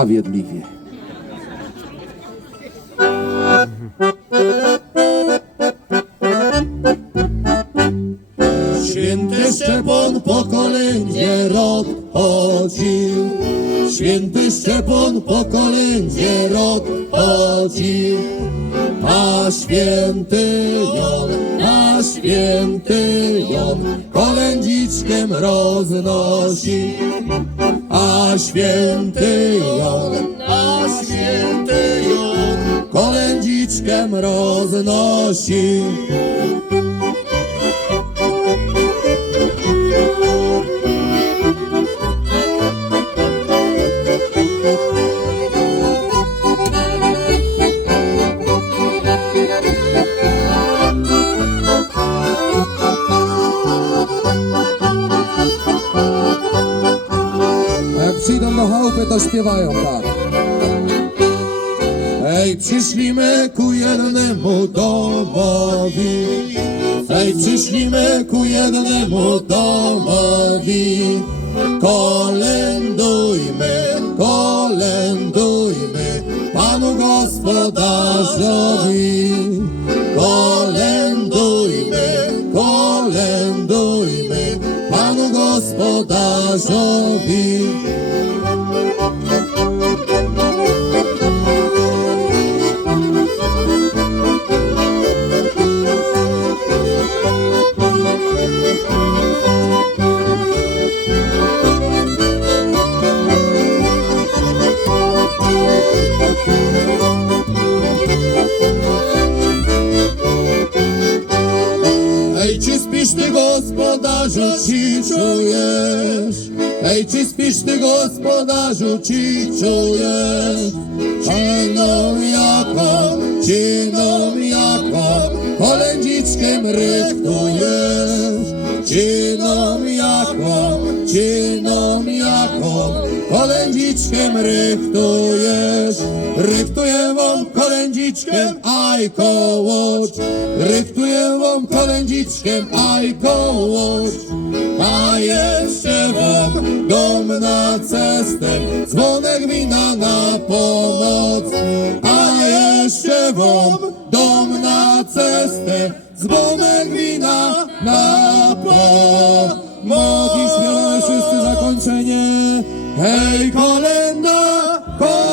sprawiedliwie. Święty Szczepon po kolędzie rok chodził. Święty Szczepon po kolędzie rok chodził. A święty Jon, święty Jon kolędziczkiem roznosi. A święty Jon, a święty Jon kolędziczkiem roznosi. Chałupy, to śpiewają tak. Ej, przyszlimy ku jednemu domowi. Ej, przyszlimy ku jednemu domowi. Kolędujmy, kolędujmy Panu gospodarzowi. Gospodarzowi. Ty gospodarzu, ci czujesz? Ej, czy spisz ty gospodarzu, ci czujesz? Ciną jaką, ciną jaką, kolędziczkiem rychtujesz. Ciną jaką, ciną kolędziczkiem rychtujesz. Rychtuję wam kolędziczkiem, aj kołocz. Rychtuję wam kolędziczkiem, aj kołocz. A jeszcze wam dom na cestę, dzwonek wina na pomoc. A jeszcze wam dom na cestę, dzwonek wina na pomoc. Mogi śpiewamy wszyscy zakończenie. Hej, kolenda, kolenda.